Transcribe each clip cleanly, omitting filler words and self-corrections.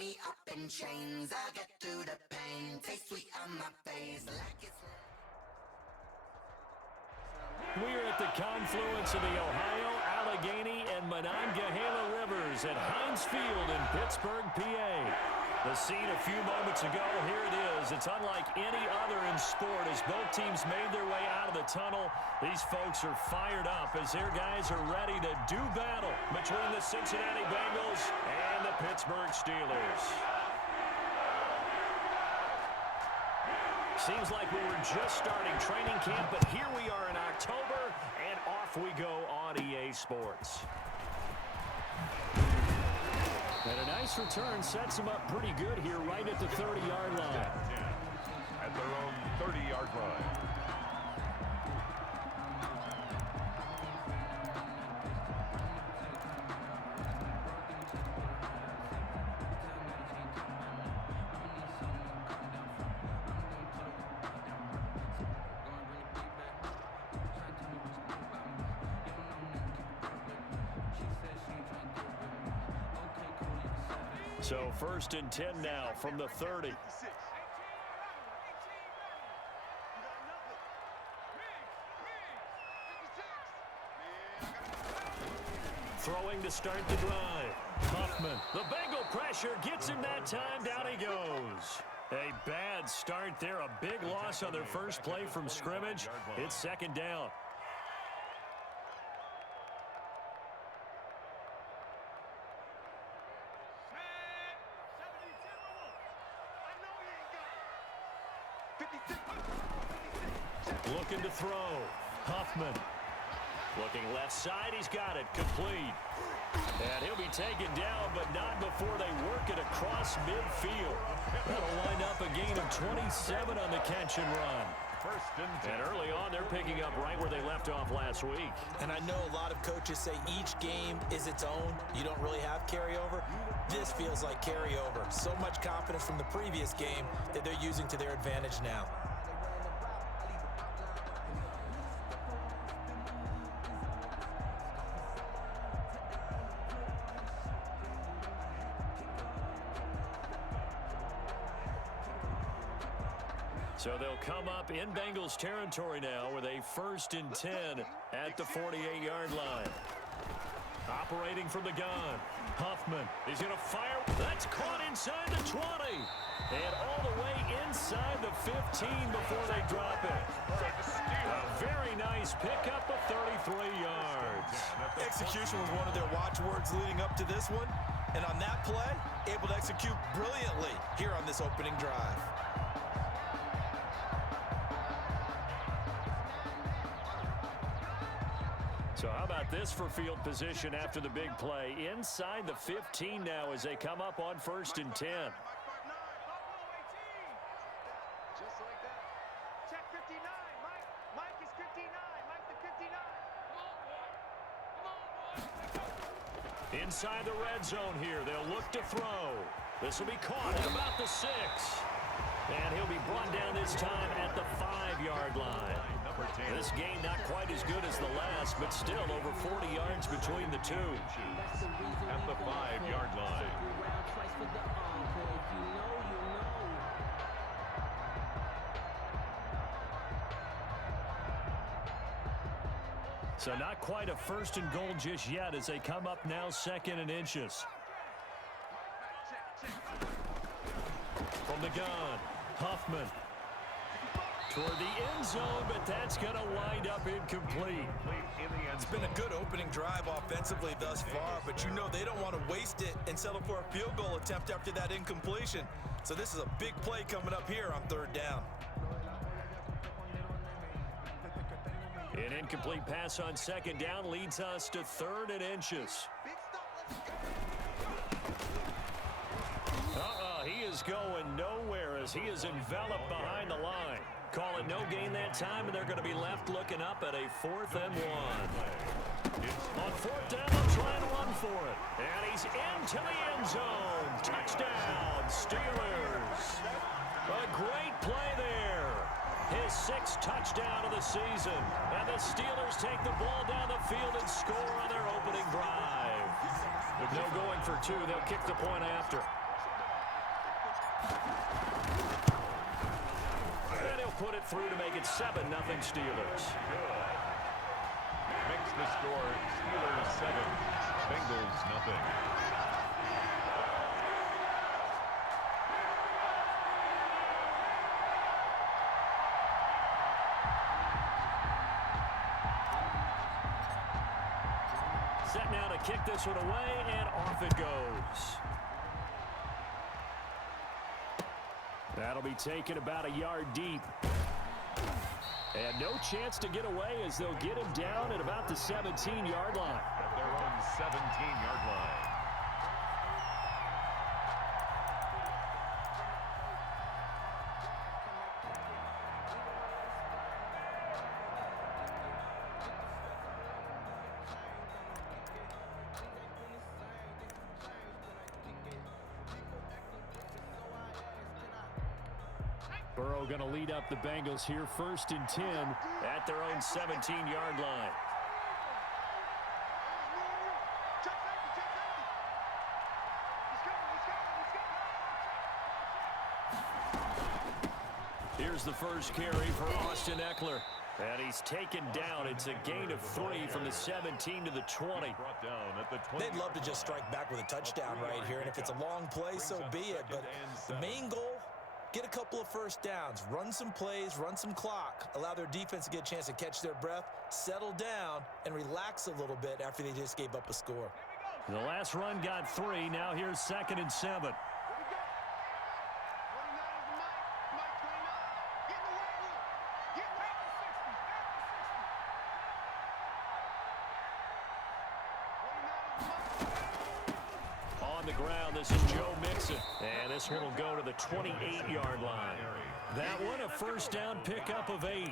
me up in chains. I get through the pain. Taste sweet on my face like it's... We're at the confluence of the Ohio, Allegheny, and Monongahela Rivers at Heinz Field in Pittsburgh, PA. The scene a few moments ago, here it is. It's unlike any other in sport as both teams made their way out of the tunnel. These folks are fired up as their guys are ready to do battle between the Cincinnati Bengals and the Pittsburgh Steelers. Seems like we were just starting training camp, but here we are in October, and off we go on EA Sports. And a nice return sets them up pretty good here right at the 30-yard line. At their own 30-yard line. So 1st and 10 now from the 30. Throwing to start the drive. Huffman. The Bengal pressure gets him that time. Down he goes. A bad start there. A big loss on their first play from scrimmage. It's 2nd down. Looking to throw. Huffman. Looking left side. He's got it. Complete. And he'll be taken down, but not before they work it across midfield. That'll wind up a gain of 27 on the catch and run. And early on, they're picking up right where they left off last week. And I know a lot of coaches say each game is its own. You don't really have carryover. This feels like carryover. So much confidence from the previous game that they're using to their advantage now. So they'll come up in Bengals territory now with a 1st and 10 at the 48-yard line. Operating from the gun. Huffman. He's going to fire. That's caught inside the 20. And all the way inside the 15 before they drop it. A very nice pickup of 33 yards. Execution was one of their watchwords leading up to this one. And on that play, able to execute brilliantly here on this opening drive. So how about this for field position after the big play? Inside the 15 now as they come up on 1st and 10. Just like that. Check 59. Mike is 59. Mike the 59. Inside the red zone here. They'll look to throw. This will be caught at about the 6. And he'll be brought down this time at the 5-yard line. This game not quite as good as the last, but still over 40 yards between the two. At the 5-yard line. So not quite a 1st and goal just yet as they come up now 2nd and inches. From the gun, Huffman. Toward the end zone, but that's going to wind up incomplete. It's been a good opening drive offensively thus far, but you know they don't want to waste it and settle for a field goal attempt after that incompletion. So this is a big play coming up here on 3rd down. An incomplete pass on 2nd down leads us to 3rd and inches. He is going nowhere as he is enveloped behind the line. Call it no gain that time, and they're going to be left looking up at a 4th and 1. On 4th down, they'll try and run for it. And he's into the end zone. Touchdown, Steelers. A great play there. His 6th touchdown of the season. And the Steelers take the ball down the field and score on their opening drive. With no going for 2, they'll kick the point after. And he'll put it through to make it 7-0 Steelers. Makes the score Steelers 7, Bengals nothing. Set now to kick this one away, and off it goes. That'll be taken about a yard deep. And no chance to get away as they'll get him down at about the 17-yard line. At their own 17-yard line. Burrow going to lead up the Bengals here, 1st and 10 at their own 17-yard line. Here's the first carry for Austin Eckler. And he's taken down. It's a gain of 3 from the 17 to the 20. Brought down at the 20. They'd love to just strike back with a touchdown right here, and if it's a long play, so be it. But the main goal, get a couple of first downs, run some plays, run some clock, allow their defense to get a chance to catch their breath, settle down, and relax a little bit after they just gave up a score. The last run got 3. Now here's 2nd and 7. On the ground, this is Joe Mixon. And this one will go to the 28-yard line. That one, a first down pickup of 8.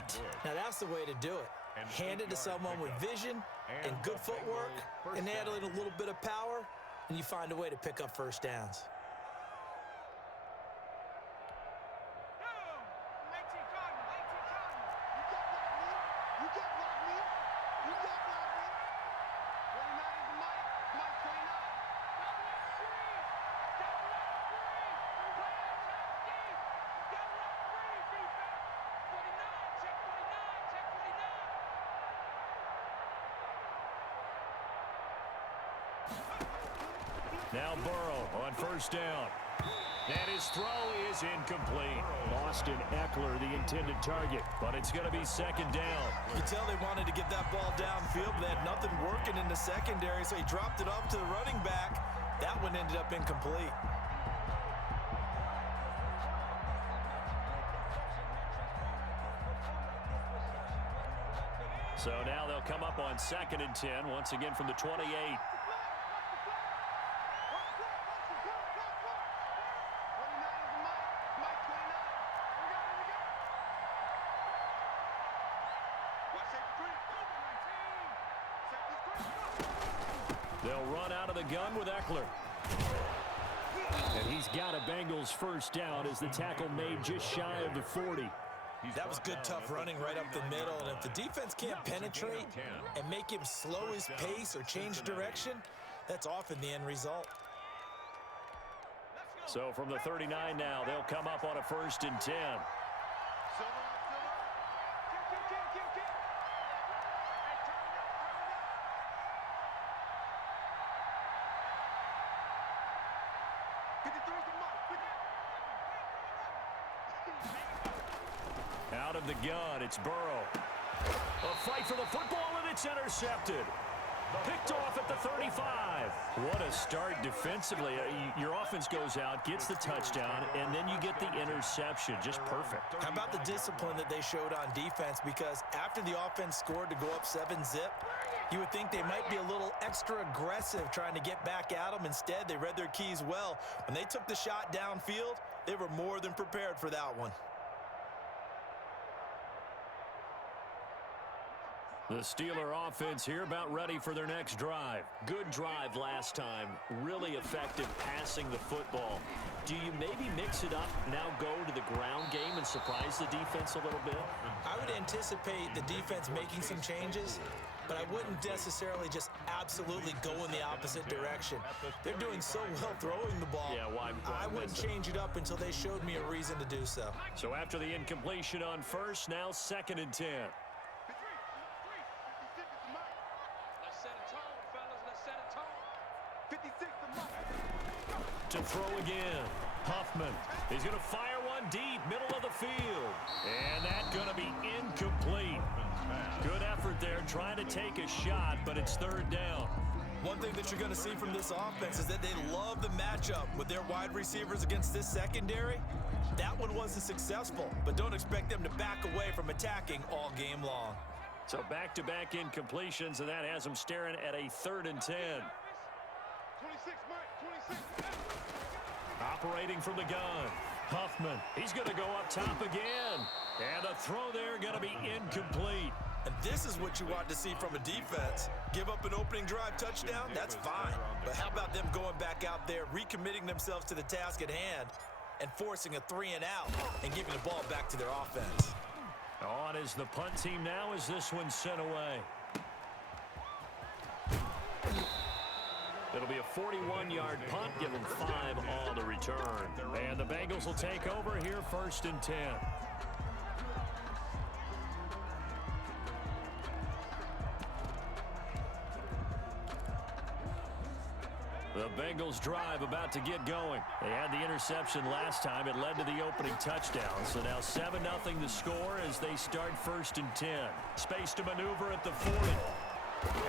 Now that's the way to do it. Hand it to someone with vision and good footwork, and add in a little bit of power, and you find a way to pick up first downs. Now Burrow on first down. And his throw is incomplete. Austin Eckler, the intended target, but it's going to be 2nd down. You tell they wanted to get that ball downfield, but they had nothing working in the secondary, so he dropped it off to the running back. That one ended up incomplete. So now they'll come up on 2nd and 10, once again from the 28. They'll run out of the gun with Eckler. And he's got a Bengals first down as the tackle made just shy of the 40. That was good, tough running right up the middle. And if the defense can't penetrate and make him slow his pace or change direction, that's often the end result. So from the 39 now, they'll come up on a 1st and 10. Out of the gun, it's Burrow. A fight for the football, and it's intercepted. Picked off at the 35. What a start defensively. Your offense goes out, gets the touchdown, and then you get the interception. Just perfect. How about the discipline that they showed on defense? Because after the offense scored to go up 7-zip, you would think they might be a little extra aggressive trying to get back at them. Instead, they read their keys well. When they took the shot downfield, they were more than prepared for that one. The Steeler offense here about ready for their next drive. Good drive last time. Really effective passing the football. Do you maybe mix it up, now go to the ground game and surprise the defense a little bit? I would anticipate the defense making some changes. but I wouldn't necessarily just absolutely go in the opposite direction. They're doing so well throwing the ball. Yeah, why I wouldn't miss it? change it up until they showed me a reason to do so. So after the incompletion on first, now 2nd and 10. Let's set a tone, fellas. Let's set a tone. 56 to Mike. To throw again. Huffman. He's going to fire one deep, middle of the field. And that's going to be incomplete. Good effort there, trying to take a shot, but it's 3rd down. One thing that you're going to see from this offense is that they love the matchup with their wide receivers against this secondary. That one wasn't successful, but don't expect them to back away from attacking all game long. So back-to-back incompletions, and that has them staring at a 3rd and 10. 26, Mike. 26. Operating from the gun. Huffman. He's going to go up top again. And the throw there going to be incomplete. And this is what you want to see from a defense. Give up an opening drive touchdown, that's fine. But how about them going back out there, recommitting themselves to the task at hand, and forcing a 3-and-out and giving the ball back to their offense. On is the punt team now as this one's sent away. It'll be a 41-yard punt, give them 5 on the return. And the Bengals will take over here 1st and 10. The Bengals drive about to get going. They had the interception last time. It led to the opening touchdown. So now 7-0 the score as they start 1st and 10. Space to maneuver at the 40.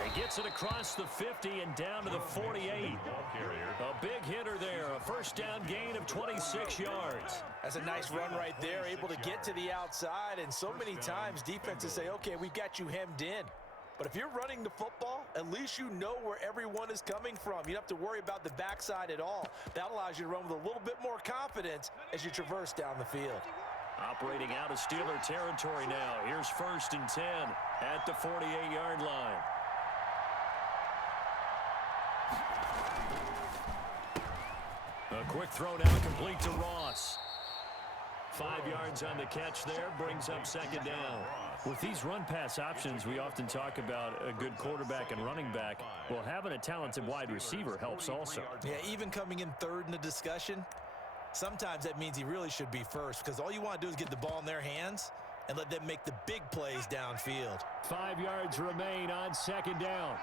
He gets it across the 50 and down to the 48. A big hitter there. A 1st down gain of 26 yards. That's a nice run right there, able to get to the outside. And so many times defenses say, okay, we've got you hemmed in. But if you're running the football, at least you know where everyone is coming from. You don't have to worry about the backside at all. That allows you to run with a little bit more confidence as you traverse down the field. Operating out of Steeler territory now. Here's 1st and 10 at the 48-yard line. A quick throw down complete to Ross. 5 yards on the catch there, brings up 2nd down. With these run-pass options, we often talk about a good quarterback and running back. Well, having a talented wide receiver helps also. Yeah, even coming in 3rd in the discussion, sometimes that means he really should be 1st because all you want to do is get the ball in their hands and let them make the big plays downfield. 5 yards remain on 2nd down.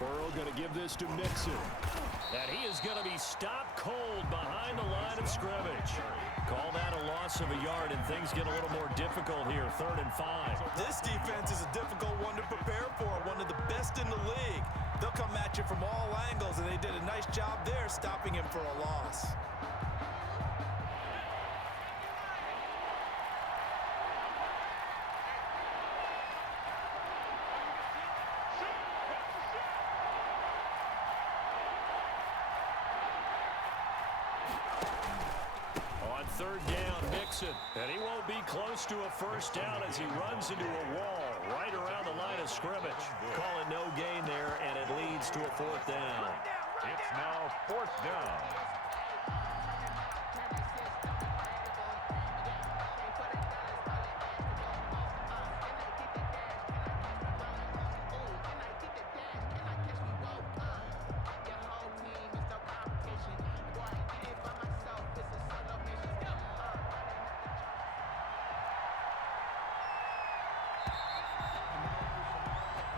Burrow going to give this to Mixon. And he is going to be stopped cold behind the line of scrimmage. Call that a loss of a yard, and things get a little more difficult here, 3rd and 5. This defense is a difficult one to prepare for, one of the best in the league. They'll come at you from all angles, and they did a nice job there stopping him for a loss. On 3rd down, Mixon. And he won't be close to a 1st down as he runs into a wall right around the line of scrimmage. Call it no gain there, and it leads to a 4th down. It's now 4th down.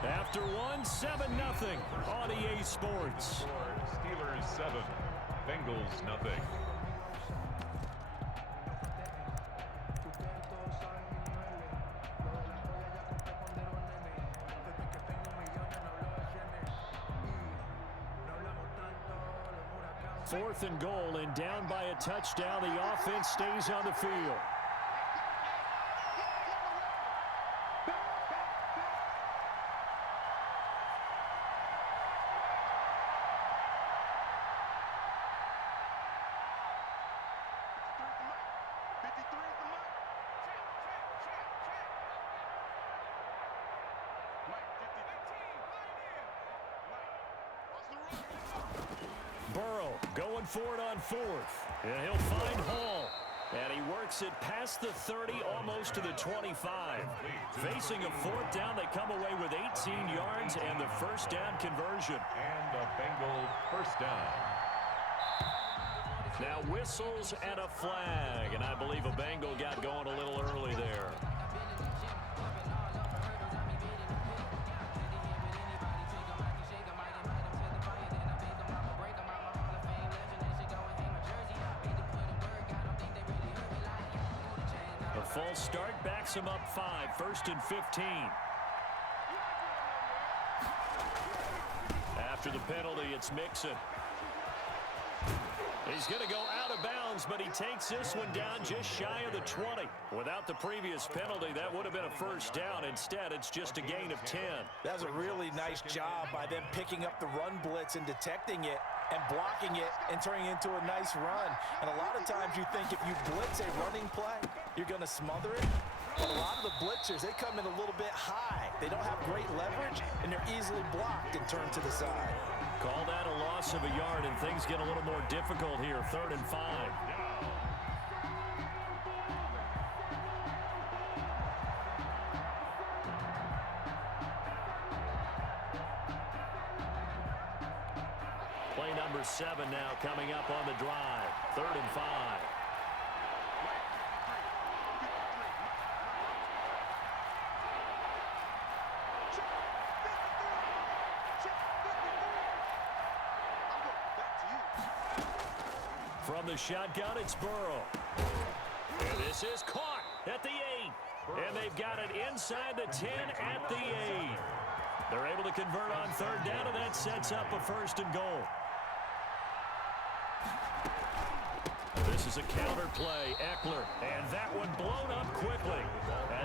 After one, 7-0 on EA Sports. Steelers 7, Bengals nothing. Fourth and goal, and down by a touchdown. The offense stays on the field. Burrow going for it on 4th. And he'll find Hall. And he works it past the 30, almost to the 25. Facing a fourth down, they come away with 18 yards and the first down conversion. And a Bengal first down. Now whistles and a flag, and I believe a Bengal got going a little early there. A false start backs him up 5, 1st and 15. After the penalty, it's Mixon. He's going to go out of bounds, but he takes this one down just shy of the 20. Without the previous penalty, that would have been a first down. Instead, it's just a gain of 10. That was a really nice job by them picking up the run blitz and detecting it and blocking it and turning it into a nice run. And a lot of times you think if you blitz a running play, you're going to smother it. But a lot of the blitzers, they come in a little bit high. They don't have great leverage, and they're easily blocked and turned to the side. Call that a loss of a yard, and things get a little more difficult here. 3rd and 5. Play number 7 now coming up on the drive. 3rd and 5. From the shotgun, it's Burrow. And this is caught at the 8. And they've got it inside the 10 at the 8. They're able to convert on 3rd down, and that sets up a 1st and goal. This is a counter play, Eckler. And that one blown up quickly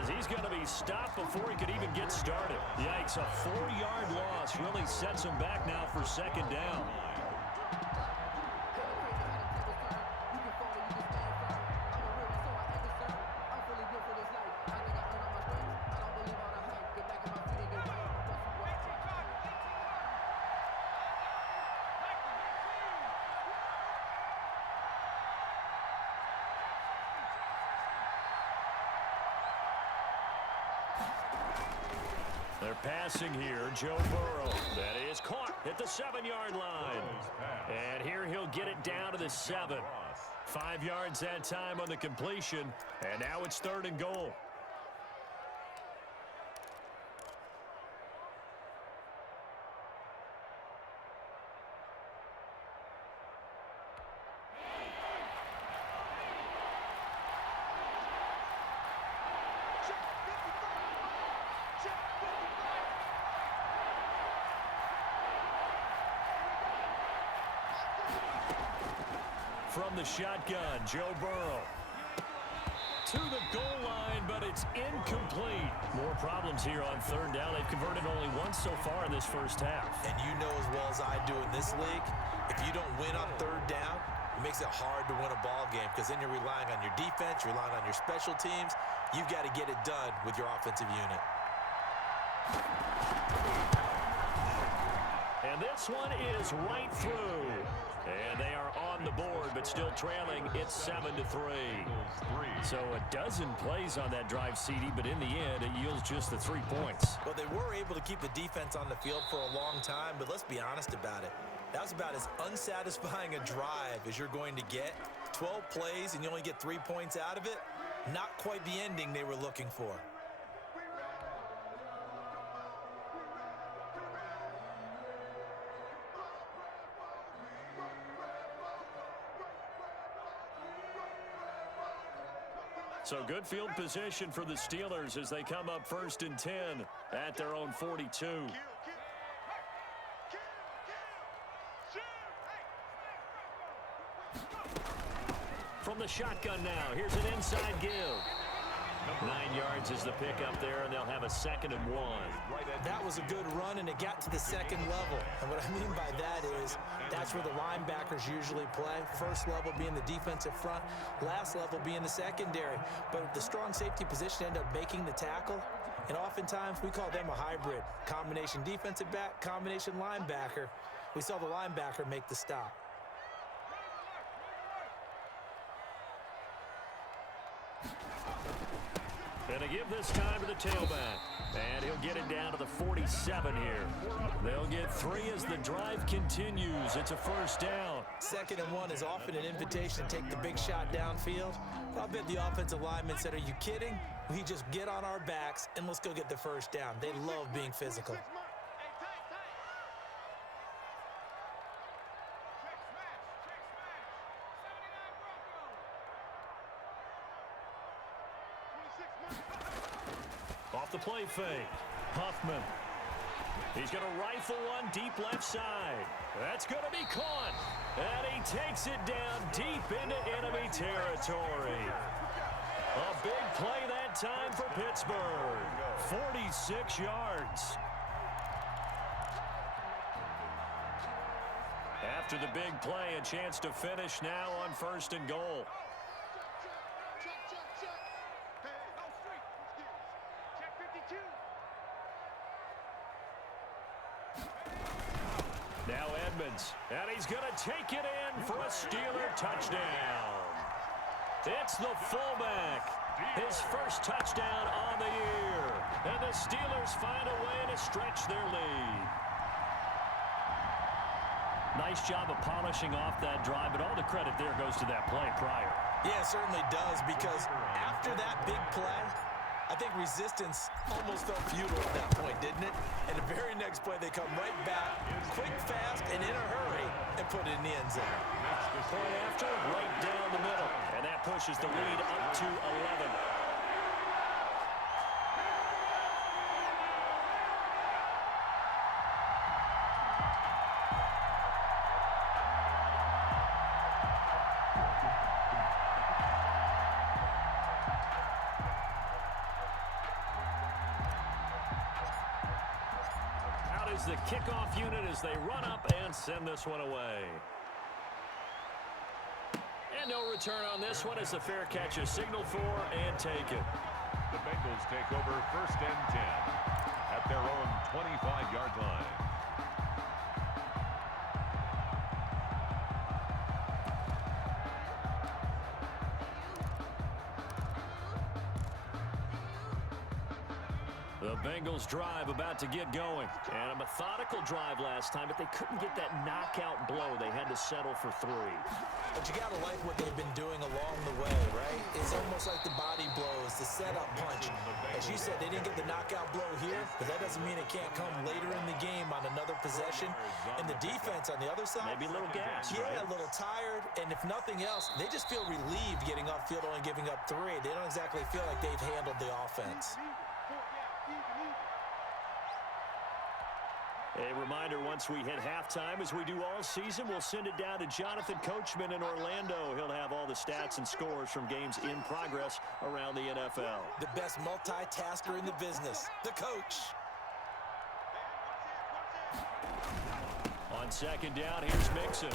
as he's going to be stopped before he could even get started. Yikes, a 4-yard loss really sets him back now for 2nd down. They're passing here, Joe Burrow. That is caught at the 7-yard line. And here he'll get it down to the 7. 5 yards that time on the completion. And now it's 3rd and goal. From the shotgun, Joe Burrow. To the goal line, but it's incomplete. More problems here on 3rd down. They've converted only once so far in this first half. And you know as well as I do in this league, if you don't win on 3rd down, it makes it hard to win a ball game because then you're relying on your defense, you're relying on your special teams. You've got to get it done with your offensive unit. And this one is right through. And they are on the board, but still trailing. It's 7-3. So a dozen plays on that drive, CD, but in the end, it yields just the 3 points. Well, they were able to keep the defense on the field for a long time, but let's be honest about it. That was about as unsatisfying a drive as you're going to get. 12 plays, and you only get 3 points out of it. Not quite the ending they were looking for. So good field position for the Steelers as they come up 1st and 10 at their own 42. From the shotgun now, here's an inside give. 9 yards is the pickup there, and they'll have a 2nd and 1. That was a good run, and it got to the 2nd level. And what I mean by that is that's where the linebackers usually play. First level being the defensive front, last level being the secondary. But the strong safety position ended up making the tackle, and oftentimes we call them a hybrid. Combination defensive back, combination linebacker. We saw the linebacker make the stop. And they give this time to the tailback. And he'll get it down to the 47 here. They'll get 3 as the drive continues. It's a first down. 2nd and 1 is often an invitation to take the big shot downfield. But I'll bet the offensive lineman said, are you kidding? We just get on our backs and let's go get the first down. They love being physical. Off the play fake, Huffman. He's going to rifle one deep left side. That's going to be caught. And he takes it down deep into enemy territory. A big play that time for Pittsburgh. 46 yards. After the big play, a chance to finish now on 1st and goal. Now Edmonds, and he's going to take it in for a Steeler touchdown. It's the fullback. His first touchdown on the year. And the Steelers find a way to stretch their lead. Nice job of polishing off that drive, but all the credit there goes to that play prior. Yeah, it certainly does, because after that big play, I think resistance almost felt futile at that point, didn't it? And the very next play, they come right back, quick, fast, and in a hurry, and put it in the end zone. Point after, right down the middle. And that pushes the lead up to 11. The kickoff unit as they run up and send this one away. And no return on this one as the fair catch is signaled for and taken. The Bengals take over 1st and 10 at their own 25-yard line. The Bengals drive about to get going. And a methodical drive last time, but they couldn't get that knockout blow. They had to settle for 3. But you got to like what they've been doing along the way, right? It's almost like the body blows, the setup punch. As you said, they didn't get the knockout blow here, but that doesn't mean it can't come later in the game on another possession. And the defense on the other side, maybe a little gas, yeah, right? A little tired. And if nothing else, they just feel relieved getting upfield, only giving up 3. They don't exactly feel like they've handled the offense. A reminder, once we hit halftime, as we do all season, we'll send it down to Jonathan Coachman in Orlando. He'll have all the stats and scores from games in progress around the NFL. The best multitasker in the business, the coach. On 2nd down, here's Mixon.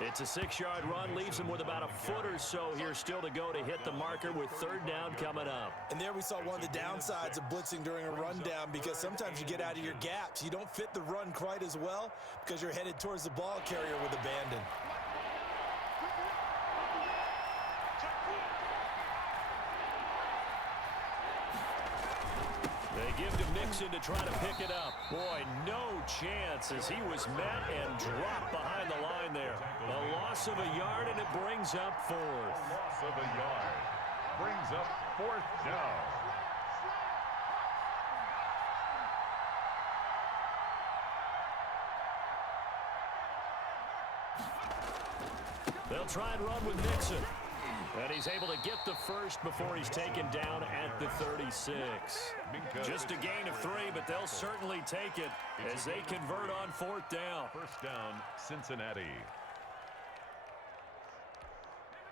It's a 6-yard run, leaves him with about a foot or so here still to go to hit the marker with 3rd down coming up. And there we saw one of the downsides of blitzing during a rundown, because sometimes you get out of your gaps. You don't fit the run quite as well because you're headed towards the ball carrier with abandon. They give to Mixon to try to pick it up. Boy, no chance as he was met and dropped behind the line there. A loss of a yard, and it brings up 4th. Loss of a yard brings up 4th down. They'll try and run with Mixon. And he's able to get the first before he's taken down at the 36. Just a gain of 3, but they'll certainly take it as they convert on 4th down. 1st down, Cincinnati.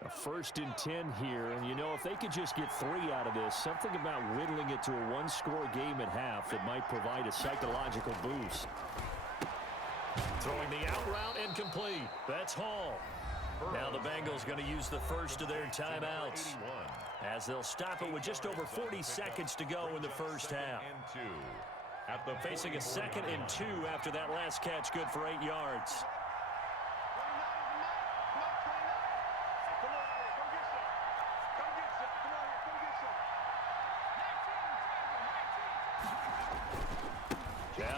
A 1st and 10 here, and you know, if they could just get 3 out of this, something about whittling it to a 1-score game at half that might provide a psychological boost. Throwing the out route incomplete. That's Hall. Now the Bengals going to use the first of their timeouts as they'll stop it with just over 40 seconds to go in the first half. Facing a 2nd and 2 after that last catch, good for 8 yards.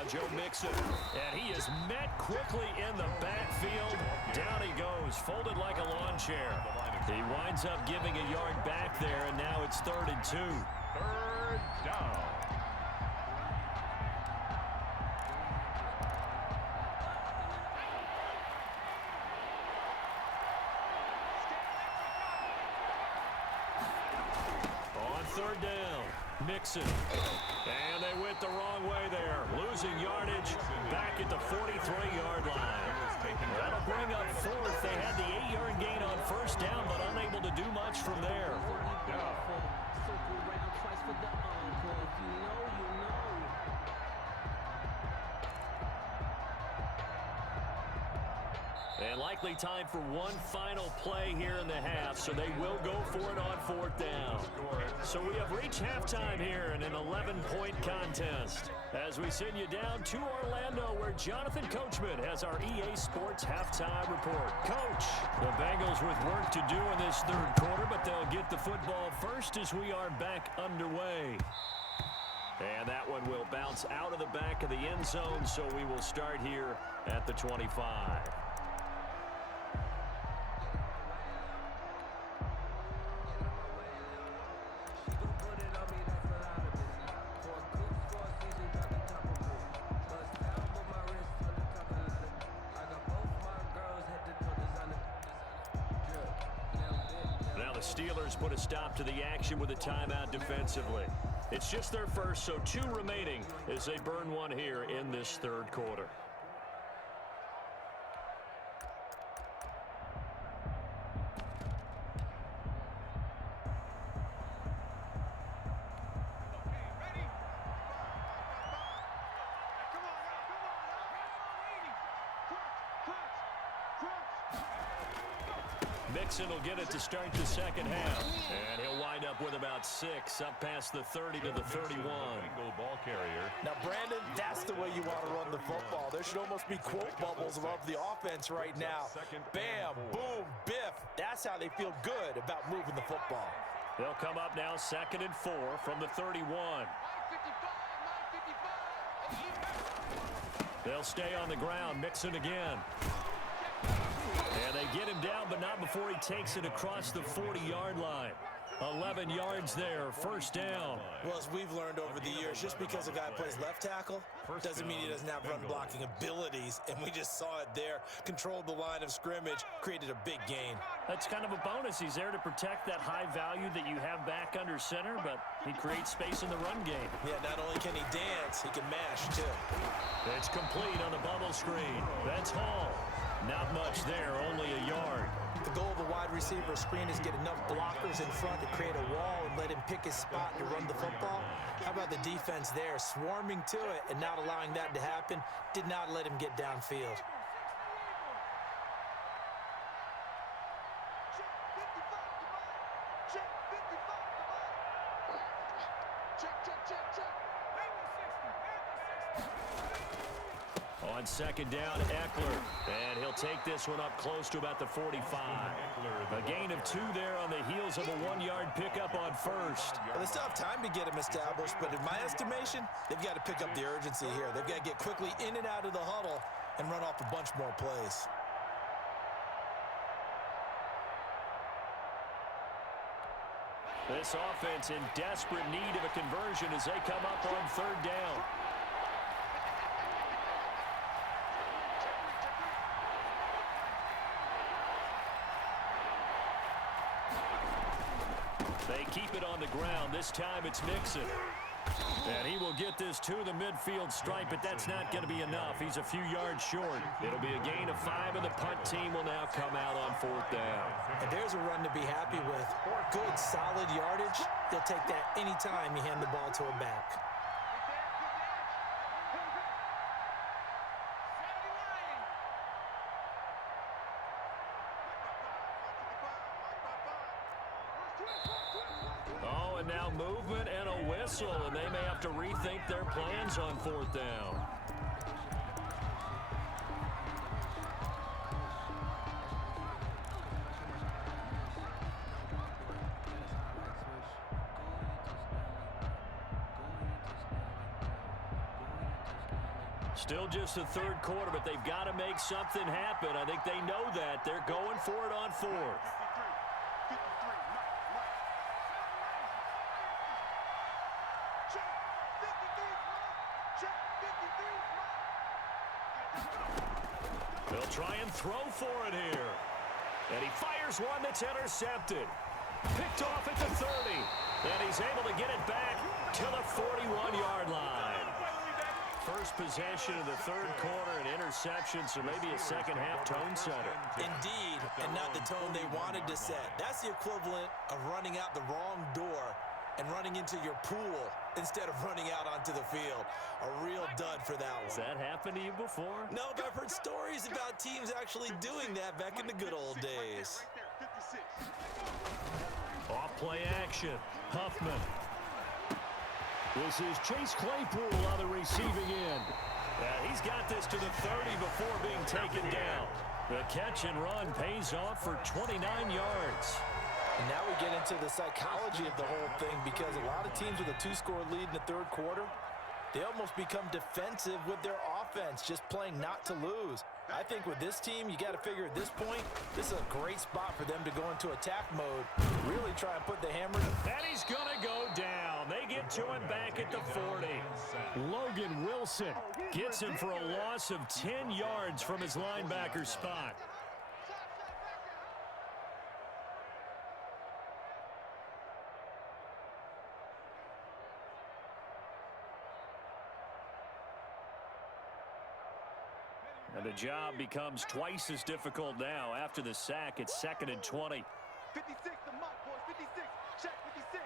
Joe Mixon. And he is met quickly in the backfield. Down he goes, folded like a lawn chair. He winds up giving a yard back there, and now it's 3rd and 2. 3rd down. On 3rd down, Mixon. And they went the wrong way there. Losing yardage back at the 43-yard line. That'll bring up 4th. They had the 8-yard gain on 1st down, but unable to do much from there. And likely time for one final play here in the half, so they will go for it on 4th down. So we have reached halftime here in an 11-point contest as we send you down to Orlando, where Jonathan Coachman has our EA Sports halftime report. Coach, the Bengals with work to do in this 3rd quarter, but they'll get the football first as we are back underway. And that one will bounce out of the back of the end zone, so we will start here at the 25. Steelers put a stop to the action with a timeout defensively. It's just their first, so 2 remaining as they burn one here in this 3rd quarter. Mixon will get it to start the 2nd half. And he'll wind up with about 6, up past the 30 to the 31. Ball carrier. Now, Brandon, that's the way you want to run the football. There should almost be quote bubbles above the offense right now. Bam, boom, biff. That's how they feel good about moving the football. They'll come up now 2nd and 4 from the 31. They'll stay on the ground. Mixon again. And they get him down, but not before he takes it across the 40-yard line. 11 yards there, 1st down. Well, as we've learned over the years, just because a guy plays left tackle doesn't mean he doesn't have run blocking abilities, and we just saw it there. Controlled the line of scrimmage, created a big gain. That's kind of a bonus. He's there to protect that high value that you have back under center, but he creates space in the run game. Yeah, not only can he dance, he can mash, too. It's complete on the bubble screen. That's Hall. Not much there, only a yard. The goal of a wide receiver screen is get enough blockers in front to create a wall and let him pick his spot to run the football. How about the defense there, swarming to it and not allowing that to happen? Did not let him get downfield. On 2nd down, Eckler. And he'll take this one up close to about the 45. A gain of 2 there on the heels of a 1-yard pickup on 1st. Well, they still have time to get him established, but in my estimation, they've got to pick up the urgency here. They've got to get quickly in and out of the huddle and run off a bunch more plays. This offense in desperate need of a conversion as they come up on 3rd down. They keep it on the ground. This time it's Mixon. And he will get this to the midfield stripe, but that's not going to be enough. He's a few yards short. It'll be a gain of 5, and the punt team will now come out on 4th down. And there's a run to be happy with. Good, solid yardage. They'll take that anytime you hand the ball to a back. Oh, and now movement and a whistle, and they may have to rethink their plans on 4th down. Still just the third quarter, but they've got to make something happen. I think they know that. They're going for it on fourth. They'll try and throw for it here. And he fires one that's intercepted. Picked off at the 30. And he's able to get it back to the 41-yard line. First possession of the third quarter, an interception, so maybe a second-half tone setter. Indeed, and not the tone they wanted to set. That's the equivalent of running out the wrong door and running into your pool instead of running out onto the field. A real dud for that one. Has that happened to you before? No, but I've heard stories about teams actually doing that back in the good old days. Off-play action. Huffman. This is Chase Claypool on the receiving end. He's got this to the 30 before being taken down. The catch and run pays off for 29 yards. And now we get into the psychology of the whole thing, because a lot of teams with a two-score lead in the third quarter, they almost become defensive with their offense, just playing not to lose. I think with this team, you got to figure at this point, this is a great spot for them to go into attack mode, really try and put the hammer. And he's going to go down. They get to him back at the 40. Logan Wilson gets him for a loss of 10 yards from his linebacker spot. And the job becomes twice as difficult now. After the sack, it's 2nd and 20. 56, the mark, boys. 56. Check 56.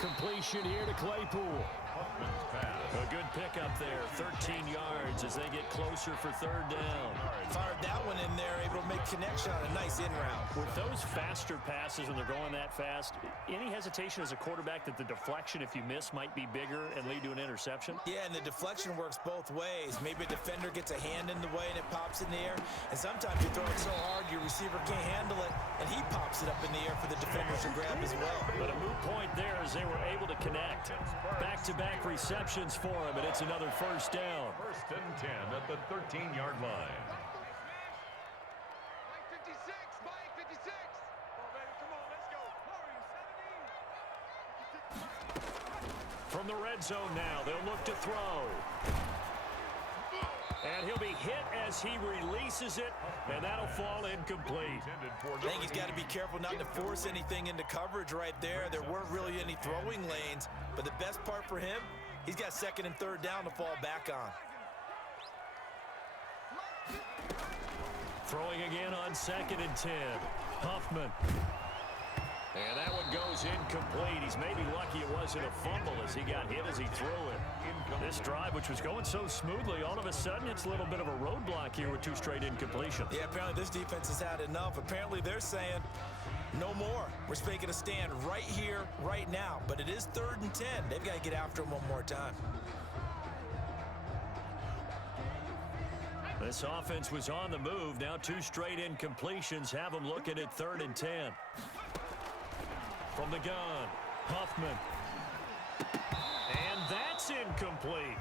Completion here to Claypool. A good pickup there, 13 yards as they get closer for third down. Fired that one in there, able to make connection on a nice in route. With those faster passes when they're going that fast, any hesitation as a quarterback that the deflection, if you miss, might be bigger and lead to an interception? Yeah, and the deflection works both ways. Maybe a defender gets a hand in the way and it pops in the air, and sometimes you throw it so hard your receiver can't handle it, and he pops it up in the air for the defenders to grab as well. But a moot point there as they were able to connect. Back-to-back receptions for him, and it's another first down. 1st and 10 at the 13-yard line. Mike 56. Mike 56. Oh, baby, come on, let's go. Hurry, 70. From the red zone now, they'll look to throw. And he'll be hit as he releases it, and that'll fall incomplete. I think he's got to be careful not to force anything into coverage right there. There weren't really any throwing lanes, but the best part for him, he's got 2nd and 3rd down to fall back on. Throwing again on 2nd and 10. Huffman. And that one goes incomplete. He's maybe lucky it wasn't a fumble as he got hit as he threw it. This drive, which was going so smoothly, all of a sudden it's a little bit of a roadblock here with 2 straight incompletions. Yeah, apparently this defense has had enough. Apparently they're saying, no more. We're making a stand right here, right now. But it is 3rd and 10. They've got to get after him one more time. This offense was on the move. Now 2 straight incompletions have them looking at 3rd and 10. From the gun, Huffman. And that's incomplete.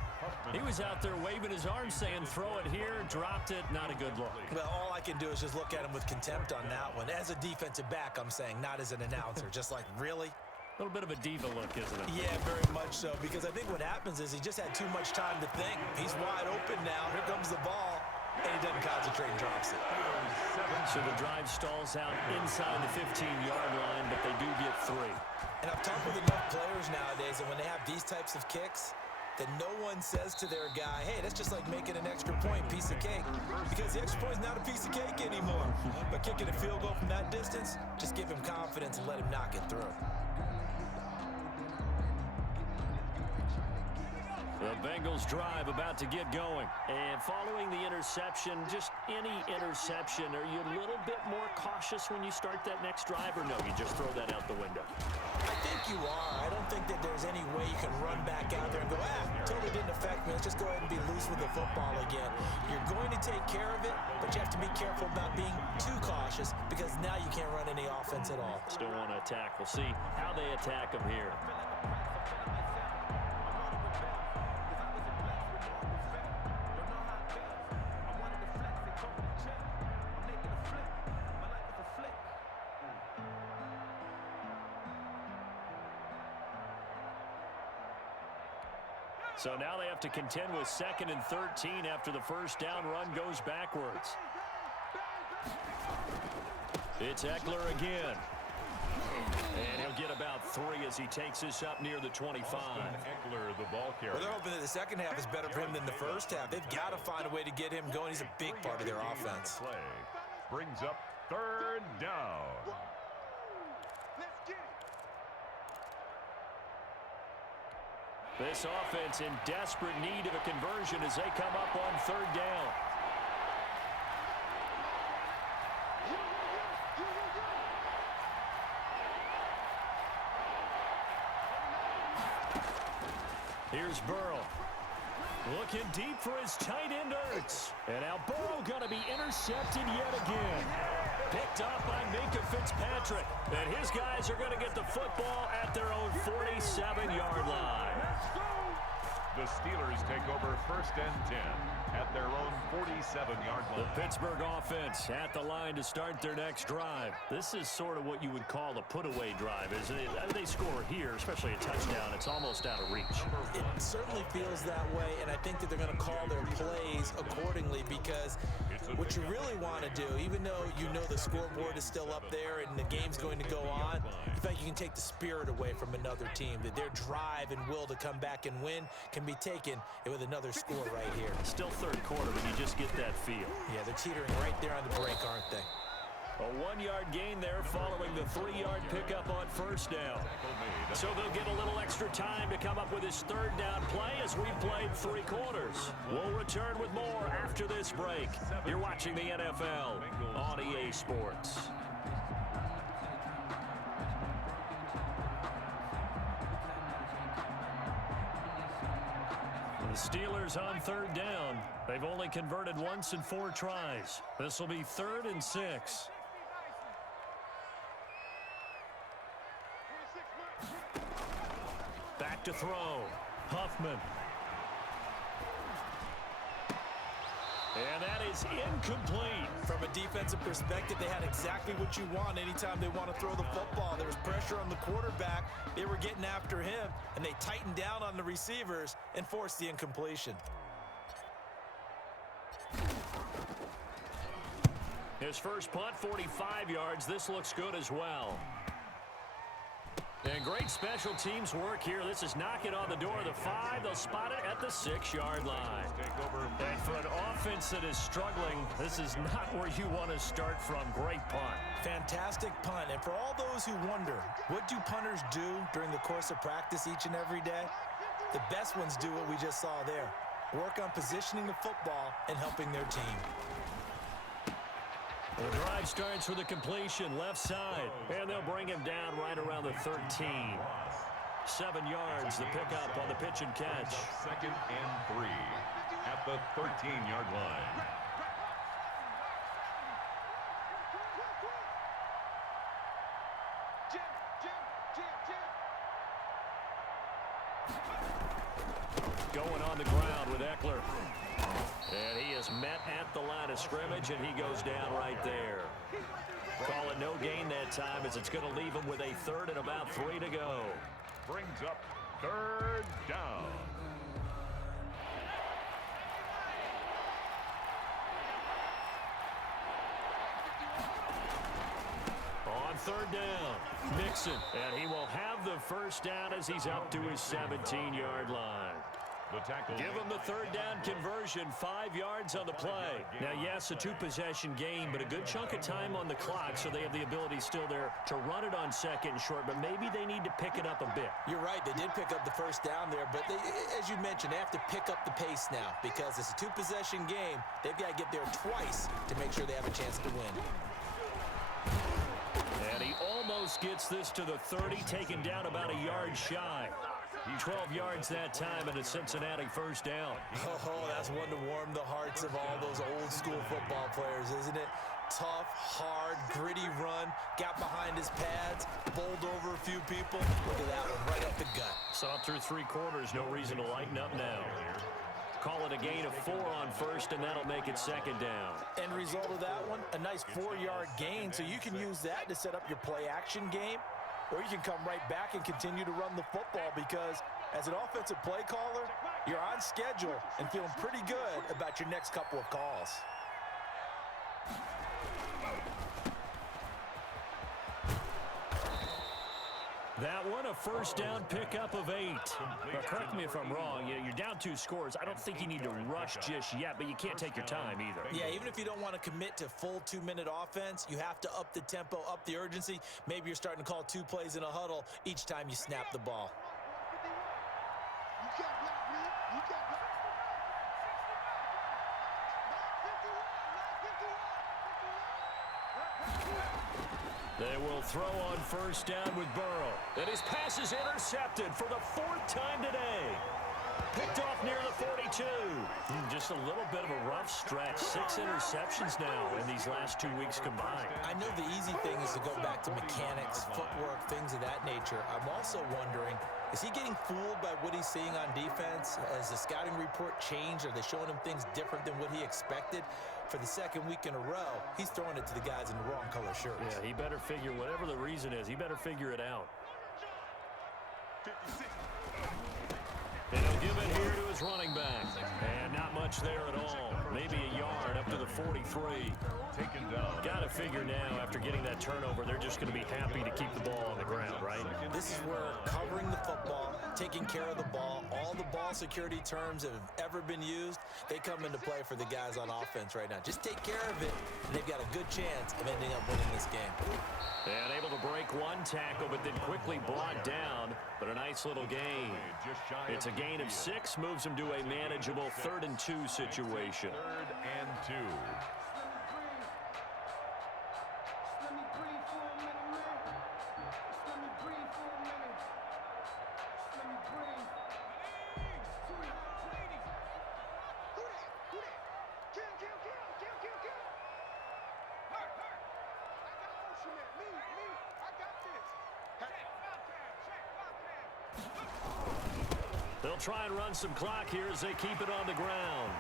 He was out there waving his arms saying, throw it here, dropped it, not a good look. Well, all I can do is just look at him with contempt on that one. As a defensive back, I'm saying, not as an announcer. Just like, really? A little bit of a diva look, isn't it? Yeah, very much so, because I think what happens is he just had too much time to think. He's wide open now. Here comes the ball, and he doesn't concentrate and drops it. So the drive stalls out inside the 15-yard line, but they do get 3. And I've talked with enough players nowadays, and when they have these types of kicks, that no one says to their guy, hey, that's just like making an extra point, piece of cake. Because the extra point is not a piece of cake anymore. But kicking a field goal from that distance, just give him confidence and let him knock it through. The Bengals drive about to get going. And following the interception, just any interception, are you a little bit more cautious when you start that next drive, or no, you just throw that out the window? I think you are. I don't think that there's any way you can run back out there and go, totally didn't affect me. let's just go ahead and be loose with the football again. You're going to take care of it, but you have to be careful about being too cautious because now you can't run any offense at all. Still want to attack. We'll see how they attack him here. So now they have to contend with 2nd and 13 after the first down run goes backwards. It's Eckler again. And he'll get about 3 as he takes this up near the 25. Eckler, the ball carrier. Well, they're hoping that the second half is better for him than the first half. They've got to find a way to get him going. He's a big part of their offense. Play brings up 3rd down. Let's get it. This offense in desperate need of a conversion as they come up on 3rd down. Here's Burrow. Looking deep for his tight end Ertz. And now Burrow going to be intercepted yet again. Picked off by Minkah Fitzpatrick. And his guys are going to get the football at their own 47-yard line. The Steelers take over 1st and 10 at their own 47-yard line. The Pittsburgh offense at the line to start their next drive. This is sort of what you would call a put-away drive, isn't it? They score here, especially a touchdown. It's almost out of reach. It certainly feels that way, and I think that they're going to call their plays accordingly because what you really want to do, even though you know the scoreboard is still up there and the game's going to go on, in fact, you can take the spirit away from another team, that their drive and will to come back and win can be taken with another score right here. Still 3rd quarter, but you just get that feel. Yeah, they're teetering right there on the break, aren't they? A 1-yard gain there following the 3-yard pickup on 1st down. So they'll get a little extra time to come up with his 3rd down play as we've played 3 quarters. We'll return with more after this break. You're watching the NFL on EA Sports. The Steelers on 3rd down. They've only converted once in 4 tries. This will be 3rd and 6. Back to throw. Huffman. And that is incomplete. From a defensive perspective, they had exactly what you want anytime they want to throw the football. There was pressure on the quarterback. They were getting after him, and they tightened down on the receivers and forced the incompletion. His first punt, 45 yards. This looks good as well. And great special teams work here. This is knocking on the door of the 5. They'll spot it at the 6-yard line. And for an offense that is struggling, this is not where you want to start from. Great punt. Fantastic punt. And for all those who wonder, what do punters do during the course of practice each and every day? The best ones do what we just saw there. Work on positioning the football and helping their team. The drive starts with a completion left side, and they'll bring him down right around the 13. 7 yards, the pickup on the pitch and catch. 2nd and 3 at the 13-yard line. Going on the ground with Eckler. And he is met at the line of scrimmage, and he goes down right there. Call it no gain that time as it's going to leave him with a 3rd and about 3 to go. Brings up 3rd down. On 3rd down, Mixon, and he will have the first down as he's up to his 17-yard line. The tackle. Give him the 3rd down conversion, 5 yards on the play. Now, yes, a 2-possession game, but a good chunk of time on the clock, so they have the ability still there to run it on 2nd and short, but maybe they need to pick it up a bit. You're right. They did pick up the first down there, but they, as you mentioned, they have to pick up the pace now because it's a 2-possession game. They've got to get there twice to make sure they have a chance to win. And he almost gets this to the 30, taken down about a yard shy. 12 yards that time and a Cincinnati first down. Oh, that's one to warm the hearts of all those old school football players, isn't it? Tough, hard, gritty run, got behind his pads, bowled over a few people. Look at that one, right up the gut. Saw through 3 quarters, no reason to lighten up now. Call it a gain of 4 on first, and that'll make it second down. End result of that one, a nice 4-yard gain, so you can use that to set up your play-action game, or you can come right back and continue to run the football because as an offensive play caller, you're on schedule and feeling pretty good about your next couple of calls. That one, a first down pickup of 8. Now, correct me if I'm wrong. You're down 2 scores. I don't think you need to rush just yet, but you can't take your time either. Yeah, even if you don't want to commit to full 2-minute offense, you have to up the tempo, up the urgency. Maybe you're starting to call 2 plays in a huddle each time you snap the ball. You can't block me. You can't block. 951. They will throw on first down with Burrow. And his pass is intercepted for the 4th time today. Picked off near the 42. Just a little bit of a rough stretch. 6 interceptions now in these last 2 weeks combined. I know the easy thing is to go back to mechanics, footwork, things of that nature. I'm also wondering, is he getting fooled by what he's seeing on defense? Has the scouting report changed? Are they showing him things different than what he expected? For the 2nd week in a row, he's throwing it to the guys in the wrong color shirts. Yeah, he better figure, whatever the reason is, he better figure it out. 56. And he'll give it here to his running back. And not much there at all. Maybe a yard up to the 43. Taken down. Got to figure now, after getting that turnover, they're just going to be happy to keep the ball on the ground, right? This is where covering the football, taking care of the ball, all the ball security terms that have ever been used, they come into play for the guys on offense right now. Just take care of it, and they've got a good chance of ending up winning this game. And able to break one tackle, but then quickly brought down. But a nice little gain. It's a gain of 6, moves him to a manageable 3rd and 2 situation. 3rd and 2. They'll try and run some clock here as they keep it on the ground.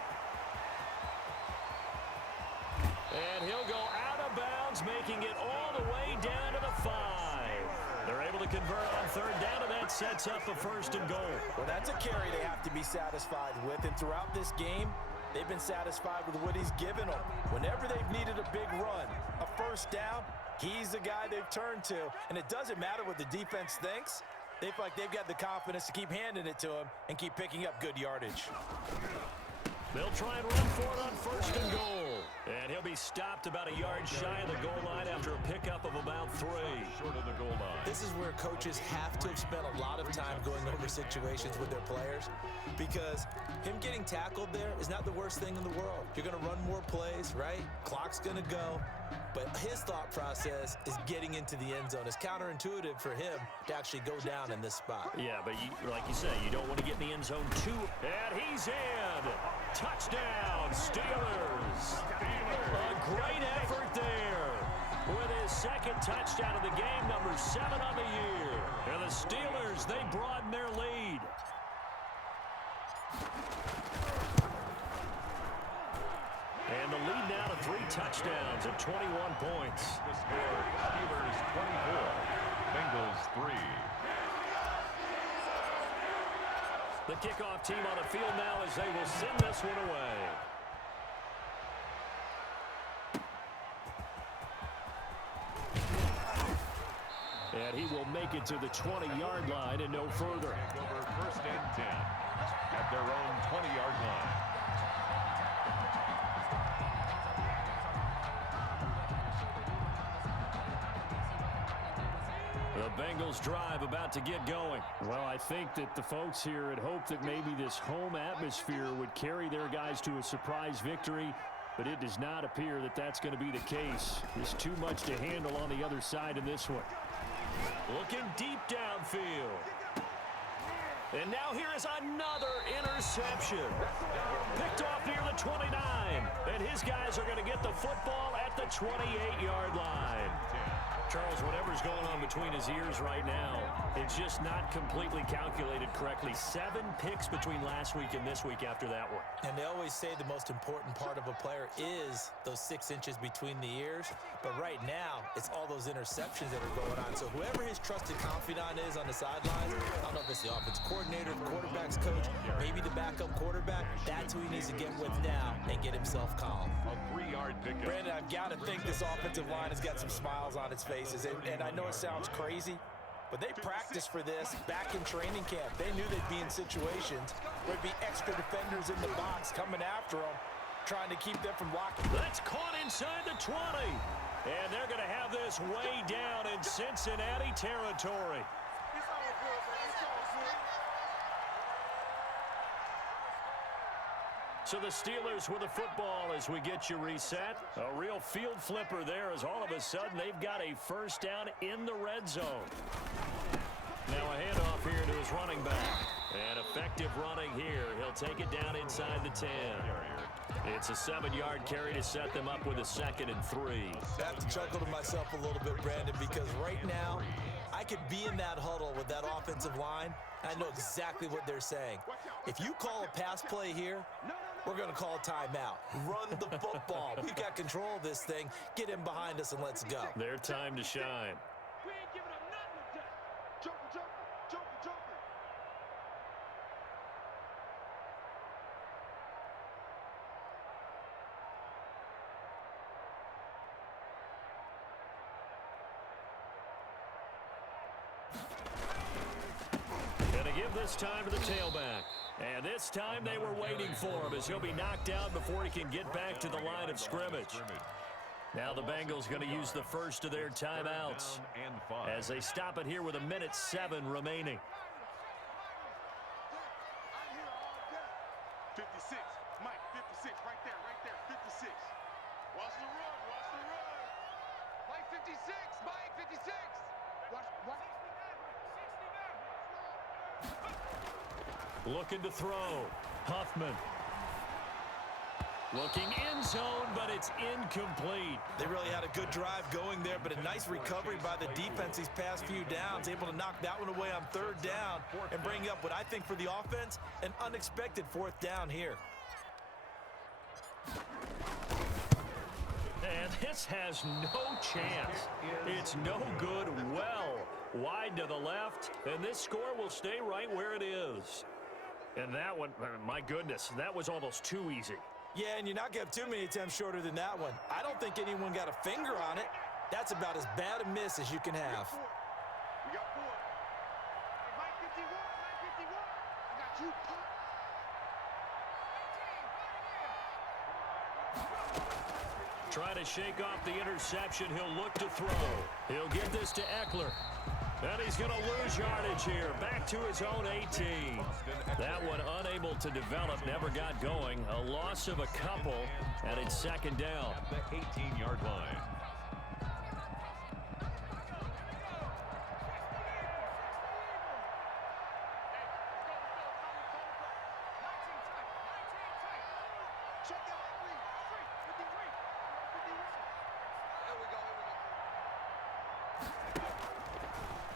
And he'll go out of bounds, making it all the way down to the 5. They're able to convert on 3rd down, and that sets up a 1st and goal. Well, that's a carry they have to be satisfied with, and throughout this game, they've been satisfied with what he's given them. Whenever they've needed a big run, a 1st down, he's the guy they've turned to, and it doesn't matter what the defense thinks. They feel like they've got the confidence to keep handing it to him and keep picking up good yardage. They'll try and run for it on 1st and goal. And he'll be stopped about a yard shy of the goal line after a pickup of about 3. Short of the goal line. This is where coaches have to have spent a lot of time going over situations with their players because him getting tackled there is not the worst thing in the world. You're going to run more plays, right? Clock's going to go. But his thought process is getting into the end zone. It's counterintuitive for him to actually go down in this spot. Yeah, but like you say, you don't want to get in the end zone too. And he's in. Touchdown, Steelers. A great effort there. With his 2nd touchdown of the game, number 7 on the year. And the Steelers, they broaden their lead. And the lead now to 3 touchdowns at 21 points. The score, Steelers 24, Bengals 3. The kickoff team on the field now as they will send this one away. And he will make it to the 20-yard line and no further. Over 1st and 10 at their own 20-yard line. The Bengals drive about to get going. Well, I think that the folks here had hoped that maybe this home atmosphere would carry their guys to a surprise victory, but it does not appear that that's going to be the case. There's too much to handle on the other side in this one. Looking deep downfield. And now here is another interception. Picked off near the 29. And his guys are going to get the football at the 28-yard line. Charles, whatever's going on between his ears right now, it's just not completely calculated correctly. 7 picks between last week and this week after that one. And they always say the most important part of a player is those 6 inches between the ears. But right now, it's all those interceptions that are going on. So whoever his trusted confidant is on the sidelines, I don't know if it's the offense coordinator, the quarterback's coach, maybe the backup quarterback, that's who he needs to get with now and get himself calm. A 3-yard pickup. Brandon, I've got to think this offensive line has got some smiles on its faces. And I know it sounds crazy, but they practiced for this back in training camp. They knew they'd be in situations where there'd be extra defenders in the box coming after them, trying to keep them from blocking. That's caught inside the 20. And they're going to have this way down in Cincinnati territory. So the Steelers with the football as we get you reset. A real field flipper there as all of a sudden they've got a first down in the red zone. Now a handoff here to his running back. And effective running here. He'll take it down inside the 10. It's a 7-yard carry to set them up with a 2nd and 3. I have to chuckle to myself a little bit, Brandon, because right now I could be in that huddle with that offensive line. I know exactly what they're saying. If you call a pass play here, we're going to call a timeout. Run the football. We've got control of this thing. Get him behind us and let's go. Their time to shine. We ain't giving up nothing with that. Joker. Gonna give this time to the tailback. And this time they were waiting for him as he'll be knocked out before he can get back to the line of scrimmage. Now the Bengals going to use the first of their timeouts as they stop it here with 1:07 remaining. 56. Mike, 56. Right there. 56. Watch the run. Mike, 56. Mike, 56. Watch. Looking to throw. Huffman. Looking in zone, but it's incomplete. They really had a good drive going there, but a nice recovery by the defense these past few downs, able to knock that one away on 3rd down and bring up what I think for the offense, an unexpected 4th down here. And this has no chance. It's no good. Well wide to the left, and this score will stay right where it is. And that one, my goodness, that was almost too easy. Yeah, and you're not going to have too many attempts shorter than that one. I don't think anyone got a finger on it. That's about as bad a miss as you can have. We got 4. Hey, Mike 51. I got you. Trying to shake off the interception. He'll look to throw. He'll get this to Eckler. And he's going to lose yardage here. Back to his own 18. That one unable to develop, never got going. A loss of a couple, and it's 2nd down. At the 18-yard line.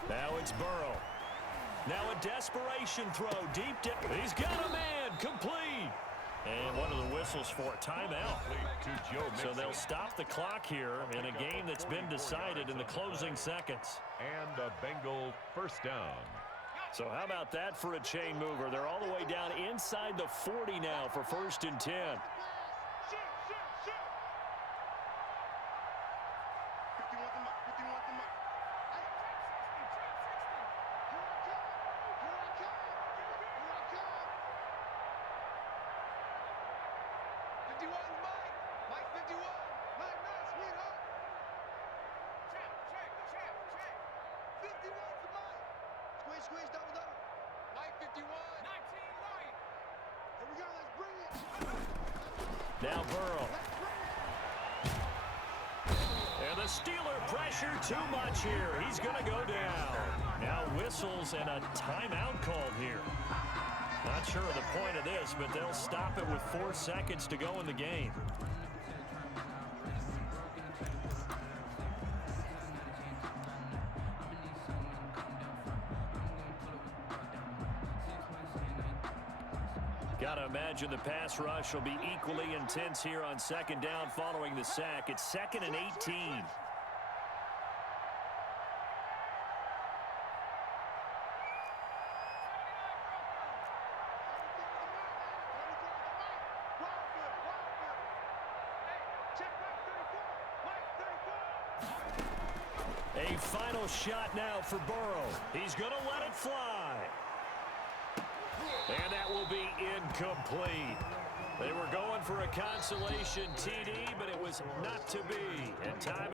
Now it's Burrow. Now a desperation throw deep. He's got a man. Complete. And one of the whistles for a timeout. So they'll stop the clock here in a game that's been decided in the closing seconds. And a Bengal first down. So how about that for a chain mover? They're all the way down inside the 40 now for 1st and 10. Squeeze, double. Mike 51. 19 Mike. Here we go, let's bring it. Now Burrow. And the Steeler pressure too much here. He's going to go down. Now whistles and a timeout called here. Not sure of the point of this, but they'll stop it with 4 seconds to go in the game. Got to imagine the pass rush will be equally intense here on second down following the sack. It's 2nd and 18. A final shot now for Burrow. He's going to let it fly. And that will be incomplete. They were going for a consolation TD, but it was not to be. And time